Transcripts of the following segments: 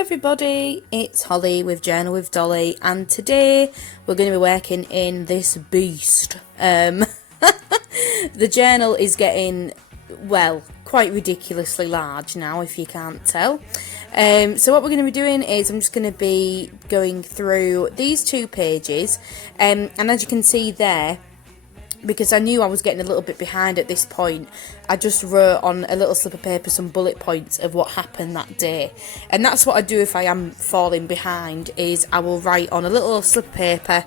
everybody, it's Holly with Journal with Dolly, and today we're going to be working in this beast. The journal is getting, well, quite ridiculously large now, if you can't tell. So what we're going to be doing is I'm just going to be going through these 2 pages, and as you can see there, because I knew I was getting a little bit behind at this point, I just wrote on a little slip of paper some bullet points of what happened that day. And that's what I do if I am falling behind, is I will write on a little slip of paper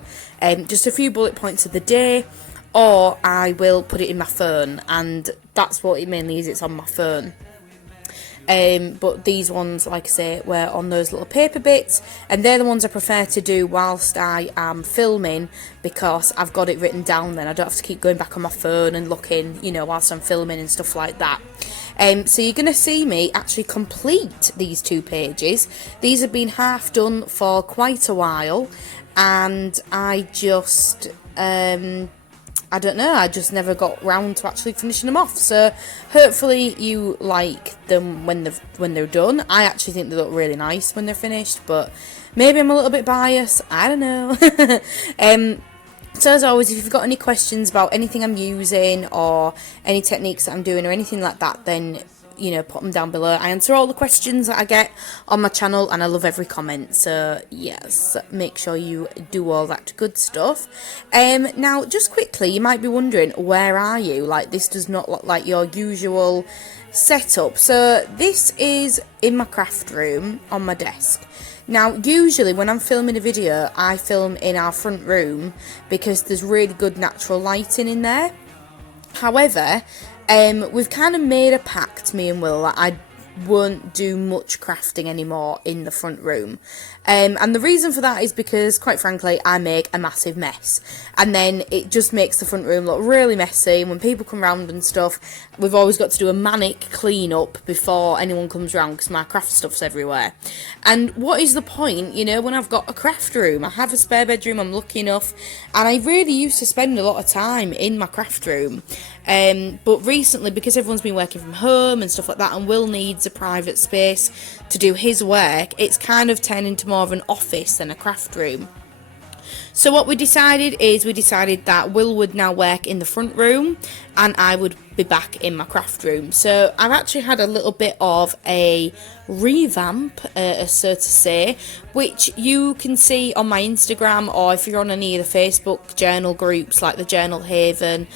just a few bullet points of the day, or I will put it in my phone, and that's what it mainly is, it's on my phone. But these ones, like I say, were on those little paper bits, and they're the ones I prefer to do whilst I am filming, because I've got it written down then. I don't have to keep going back on my phone and looking, you know, whilst I'm filming and stuff like that. So you're going to see me actually complete these 2 pages. These have been half done for quite a while, and I just... I don't know, I just never got round to actually finishing them off. So hopefully you like them when they're done. I actually think they look really nice when they're finished, but maybe I'm a little bit biased, I don't know. So as always, if you've got any questions about anything I'm using or any techniques that I'm doing or anything like that, then you know, put them down below. I answer all the questions that I get on my channel, and I love every comment, so yes, make sure you do all that good stuff. Now, just quickly, you might be wondering, where are you? Like, this does not look like your usual setup. So this is in my craft room on my desk. Now, usually when I'm filming a video, I film in our front room because there's really good natural lighting in there. However, we've kind of made a pact, me and Will, that I won't do much crafting anymore in the front room. And the reason for that is because, quite frankly, I make a massive mess. And then it just makes the front room look really messy. And when people come round and stuff, we've always got to do a manic clean up before anyone comes round, because my craft stuff's everywhere. And what is the point, you know, when I've got a craft room? I have a spare bedroom, I'm lucky enough. And I really used to spend a lot of time in my craft room. But recently, because everyone's been working from home and stuff like that, and Will needs a private space to do his work, it's kind of turned into more of an office than a craft room. So what we decided that Will would now work in the front room and I would be back in my craft room. So I've actually had a little bit of a revamp, so to say, which you can see on my Instagram, or if you're on any of the Facebook journal groups like the Journal Haven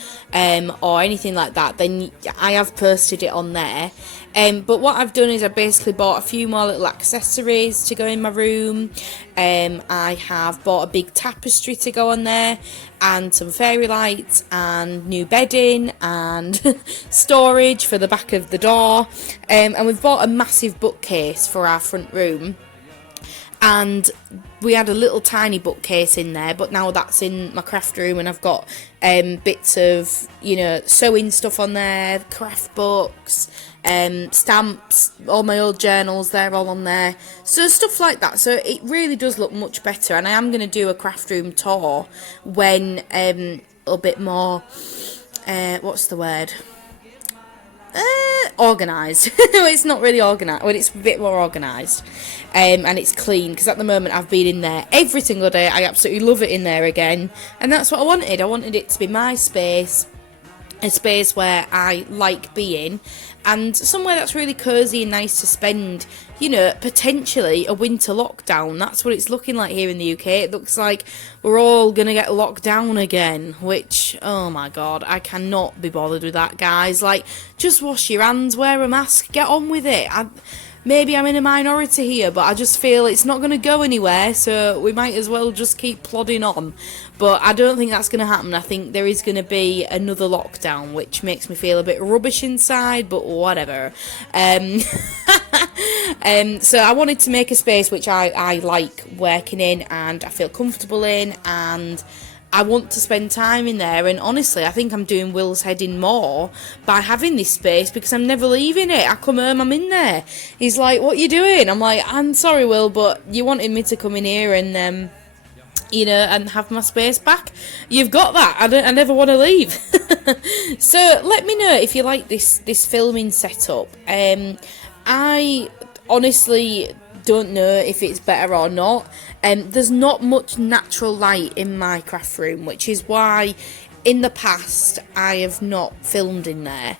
or anything like that, then I have posted it on there. But what I've done is I basically bought a few more little accessories to go in my room. I have bought a big tapestry to go on there, and some fairy lights, and new bedding, and storage for the back of the door. And we've bought a massive bookcase for our front room. And we had a little tiny bookcase in there, but now that's in my craft room, and I've got bits of, you know, sewing stuff on there, craft books, stamps, all my old journals, they're all on there, so stuff like that. So it really does look much better, and I am going to do a craft room tour when a little bit more, what's the word? Organised. It's not really organised, well, it's a bit more organised, and it's clean, because at the moment I've been in there every single day. I absolutely love it in there again, and that's what I wanted. I wanted it to be my space, a space where I like being, and somewhere that's really cosy and nice to spend, you know, potentially a winter lockdown. That's what it's looking like here in the UK. It looks like we're all going to get locked down again, which, oh my god, I cannot be bothered with that, guys. Like, just wash your hands, wear a mask, get on with it. Maybe I'm in a minority here, but I just feel it's not going to go anywhere, so we might as well just keep plodding on. But I don't think that's going to happen. I think there is going to be another lockdown, which makes me feel a bit rubbish inside, but whatever. So I wanted to make a space which I like working in, and I feel comfortable in, and I want to spend time in there. And honestly, I think I'm doing Will's head in more by having this space, because I'm never leaving it. I come home, I'm in there. He's like, what are you doing? I'm like, I'm sorry, Will, but you wanted me to come in here and you know, and have my space back. You've got that. I never want to leave. So let me know if you like this filming setup. I honestly don't know if it's better or not. There's not much natural light in my craft room, which is why in the past I have not filmed in there.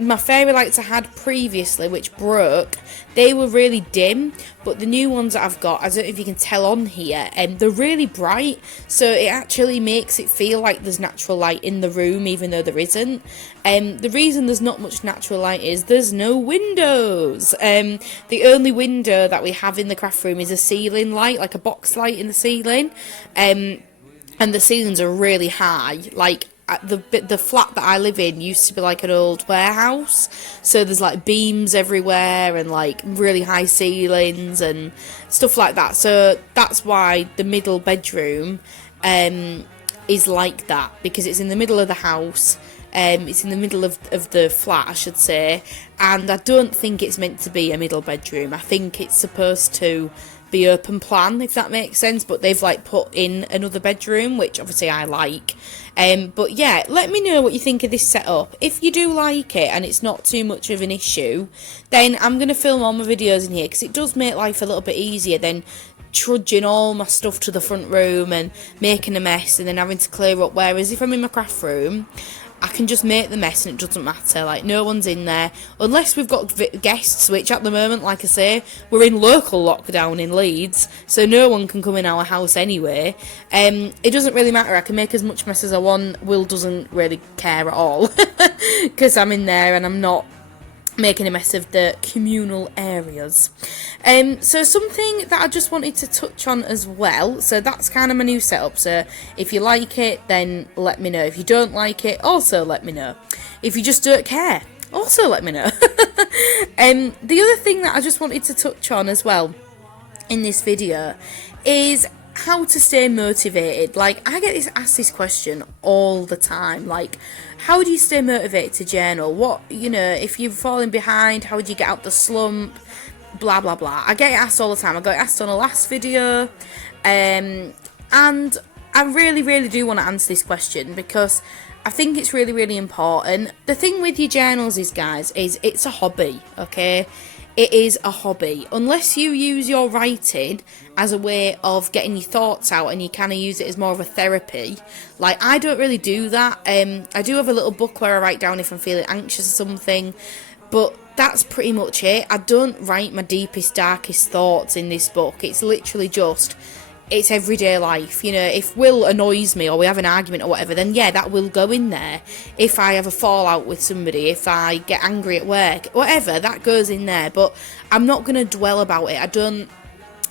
My fairy lights I had previously, which broke, they were really dim, but the new ones that I've got, I don't know if you can tell on here, they're really bright, so it actually makes it feel like there's natural light in the room, even though there isn't. The reason there's not much natural light is there's no windows. The only window that we have in the craft room is a ceiling light, like a box light in the ceiling, and the ceilings are really high. Like, the flat that I live in used to be like an old warehouse, so there's like beams everywhere and like really high ceilings and stuff like that, so that's why the middle bedroom is like that, because it's in the middle of the house. It's in the middle of the flat, I should say, and I don't think it's meant to be a middle bedroom. I think it's supposed to be open plan, if that makes sense, but they've like put in another bedroom, which obviously I like. But yeah, let me know what you think of this setup. If you do like it and it's not too much of an issue, then I'm going to film all my videos in here, because it does make life a little bit easier than trudging all my stuff to the front room and making a mess and then having to clear up. Whereas if I'm in my craft room, I can just make the mess and it doesn't matter. Like, no one's in there unless we've got guests, which at the moment, like I say, we're in local lockdown in Leeds, so no one can come in our house anyway. It doesn't really matter. I can make as much mess as I want. Will doesn't really care at all because I'm in there and I'm not making a mess of the communal areas. So something that I just wanted to touch on as well, so that's kind of my new setup. So if you like it, then let me know. If you don't like it, also let me know. If you just don't care, also let me know. The other thing that I just wanted to touch on as well in this video is how to stay motivated. Like, I get asked this question all the time, like, how do you stay motivated to journal? What, you know, if you're falling behind, how do you get out the slump? Blah blah blah. I get it asked all the time. I got it asked on a last video, and I really do want to answer this question, because I think it's really important. The thing with your journals is, guys, is it's a hobby, okay? It is a hobby. Unless you use your writing as a way of getting your thoughts out and you kind of use it as more of a therapy. Like, I don't really do that. I do have a little book where I write down if I'm feeling anxious or something, but that's pretty much it. I don't write my deepest, darkest thoughts in this book. It's literally just, it's everyday life. You know, if Will annoys me or we have an argument or whatever, then yeah, that will go in there. If I have a fallout with somebody, if I get angry at work, whatever, that goes in there. But I'm not going to dwell about it. I don't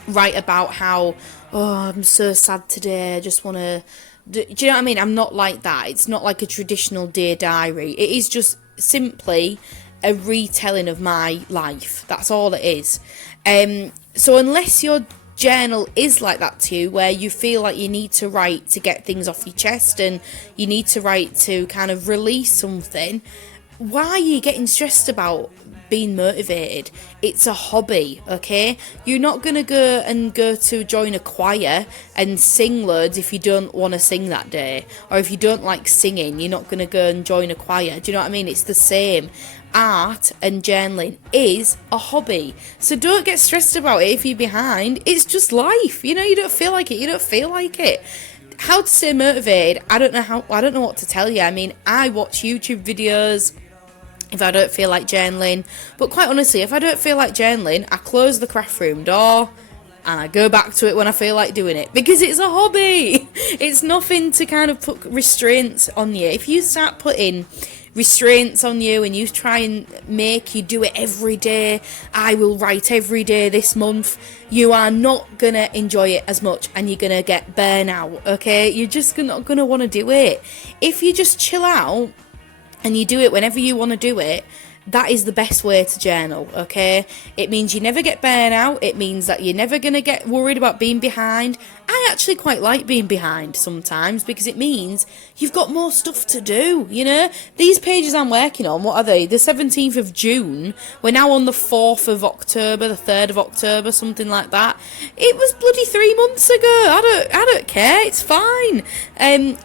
write about how, oh, I'm so sad today, I just want to... Do you know what I mean? I'm not like that. It's not like a traditional Dear Diary. It is just simply a retelling of my life. That's all it is. So unless your journal is like that to you, where you feel like you need to write to get things off your chest and you need to write to kind of release something, why are you getting stressed about being motivated? It's a hobby, okay? You're not going to go to join a choir and sing loads if you don't want to sing that day, or if you don't like singing, you're not going to go and join a choir. Do you know what I mean? It's the same. Art and journaling is a hobby, so don't get stressed about it if you're behind. It's just life, you know. You don't feel like it. How to stay motivated, I don't know what to tell you. I mean, I watch YouTube videos if I don't feel like journaling, but quite honestly, if I don't feel like journaling, I close the craft room door and I go back to it when I feel like doing it, because it's a hobby. It's nothing to kind of put restraints on you. If you start putting restraints on you and you try and make you do it every day, I will write every day this month, you are not gonna enjoy it as much and you're gonna get burnout, okay? You're just not gonna want to do it. If you just chill out and you do it whenever you want to do it, that is the best way to journal, okay? It means you never get burnout. It means that you're never going to get worried about being behind. I actually quite like being behind sometimes, because it means you've got more stuff to do, you know? These pages I'm working on, what are they? The 17th of June. We're now on the 4th of October, the 3rd of October, something like that. It was bloody 3 months ago. I don't care. It's fine.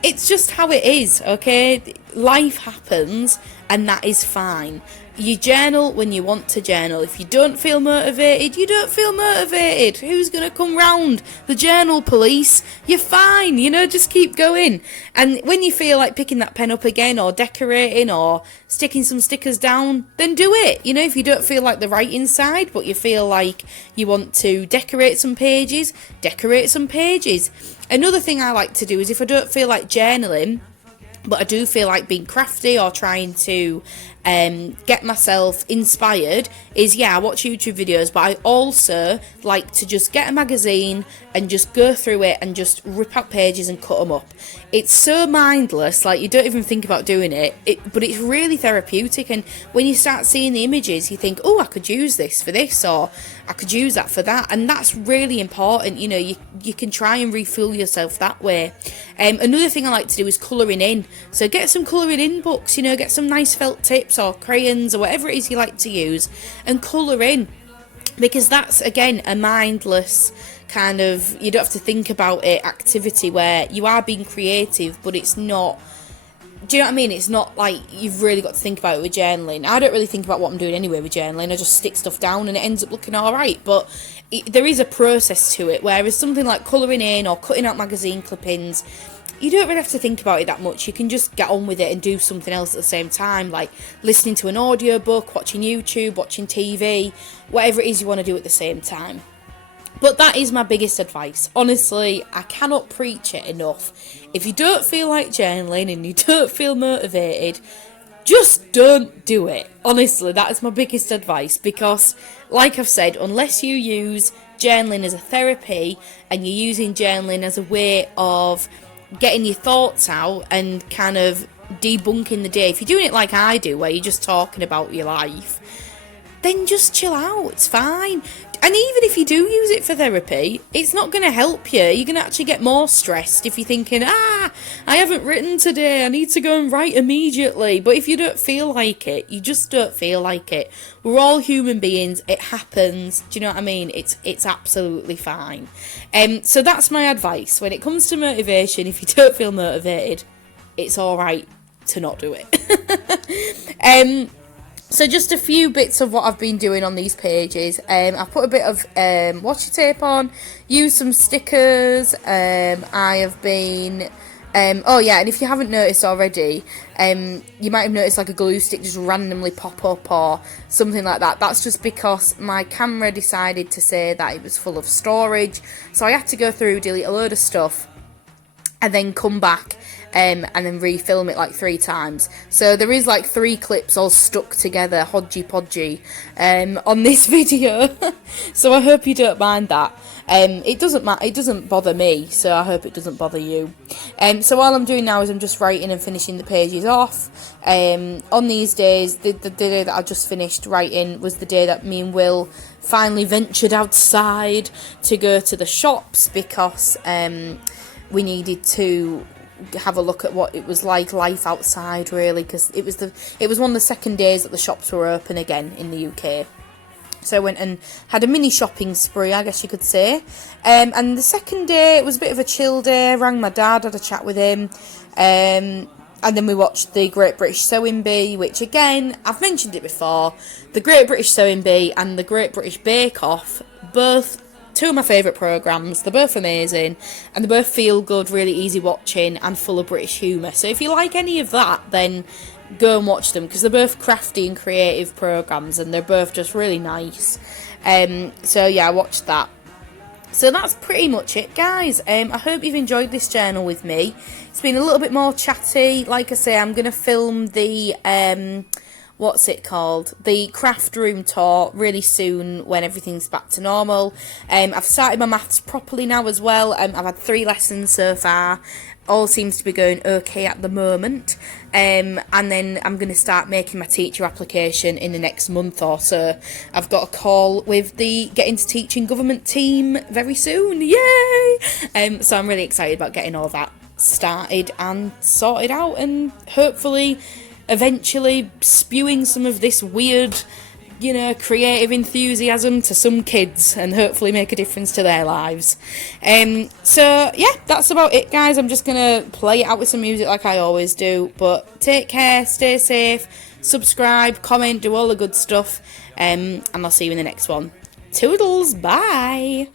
It's just how it is, okay? Life happens, and that is fine. You journal when you want to journal. If you don't feel motivated, you don't feel motivated. Who's going to come round? The journal police? You're fine, just keep going. And when you feel like picking that pen up again, or decorating, or sticking some stickers down, then do it. If you don't feel like the writing side, but you feel like you want to decorate some pages, decorate some pages. Another thing I like to do is, if I don't feel like journaling, but I do feel like being crafty or trying to get myself inspired, is I watch YouTube videos, but I also like to just get a magazine and just go through it and just rip out pages and cut them up. It's so mindless, like you don't even think about doing it, but it's really therapeutic. And when you start seeing the images, you think, oh, I could use this for this, or I could use that for that, and that's really important. You can try and refuel yourself that way. Another thing I like to do is colouring in. So get some colouring in books, get some nice felt tips or crayons or whatever it is you like to use, and colour in, because that's, again, a mindless kind of, you don't have to think about it, activity where you are being creative, but it's not, do you know what I mean? It's not like you've really got to think about it with journaling. I don't really think about what I'm doing anyway with journaling. I just stick stuff down and it ends up looking alright, but there is a process to it, whereas something like colouring in or cutting out magazine clippings, you don't really have to think about it that much. You can just get on with it and do something else at the same time, like listening to an audiobook, watching YouTube, watching TV, whatever it is you want to do at the same time. But that is my biggest advice. Honestly, I cannot preach it enough. If you don't feel like journaling and you don't feel motivated, just don't do it. Honestly, that is my biggest advice, because, like I've said, unless you use journaling as a therapy and you're using journaling as a way of getting your thoughts out and kind of debunking the day, if you're doing it like I do, where you're just talking about your life, then just chill out, it's fine. And even if you do use it for therapy, it's not going to help you. You're going to actually get more stressed if you're thinking, I haven't written today, I need to go and write immediately. But if you don't feel like it, you just don't feel like it. We're all human beings, it happens, do you know what I mean? It's absolutely fine. So that's my advice. When it comes to motivation, if you don't feel motivated, it's alright to not do it. So just a few bits of what I've been doing on these pages. I've put a bit of washi tape on, used some stickers. I have been... and if you haven't noticed already, you might have noticed like a glue stick just randomly pop up or something like that. That's just because my camera decided to say that it was full of storage. So I had to go through, delete a load of stuff, and then come back and then refilm it like 3 times. So there is like 3 clips all stuck together, hodgy podgy, on this video. So I hope you don't mind that. It doesn't bother me, so I hope it doesn't bother you. So all I'm doing now is I'm just writing and finishing the pages off. On these days, the day that I just finished writing was the day that me and Will finally ventured outside to go to the shops, because we needed to have a look at what it was like life outside, really, because it was one of the second days that the shops were open again in the UK. So I went and had a mini shopping spree, I guess you could say. And the second day, it was a bit of a chill day. I rang my dad, had a chat with him. And then we watched the Great British Sewing Bee, which, again, I've mentioned it before. The Great British Sewing Bee and the Great British Bake Off, both 2 of my favourite programmes. They're both amazing, and they both feel good, really easy watching, and full of British humour. So if you like any of that, then go and watch them, because they're both crafty and creative programmes, and they're both just really nice. So yeah, I watched that. So that's pretty much it, guys. I hope you've enjoyed this journal with me. It's been a little bit more chatty. Like I say, I'm going to film the the craft room tour really soon when everything's back to normal. I've started my maths properly now as well. I've had 3 lessons so far. All seems to be going okay at the moment. And then I'm going to start making my teacher application in the next month or so. I've got a call with the Get Into Teaching government team very soon. Yay! So I'm really excited about getting all that started and sorted out, and hopefully eventually spewing some of this weird, creative enthusiasm to some kids, and hopefully make a difference to their lives. So yeah, that's about it, guys. I'm just gonna play it out with some music like I always do, but take care, stay safe, subscribe, comment, do all the good stuff, and I'll see you in the next one. Toodles, bye!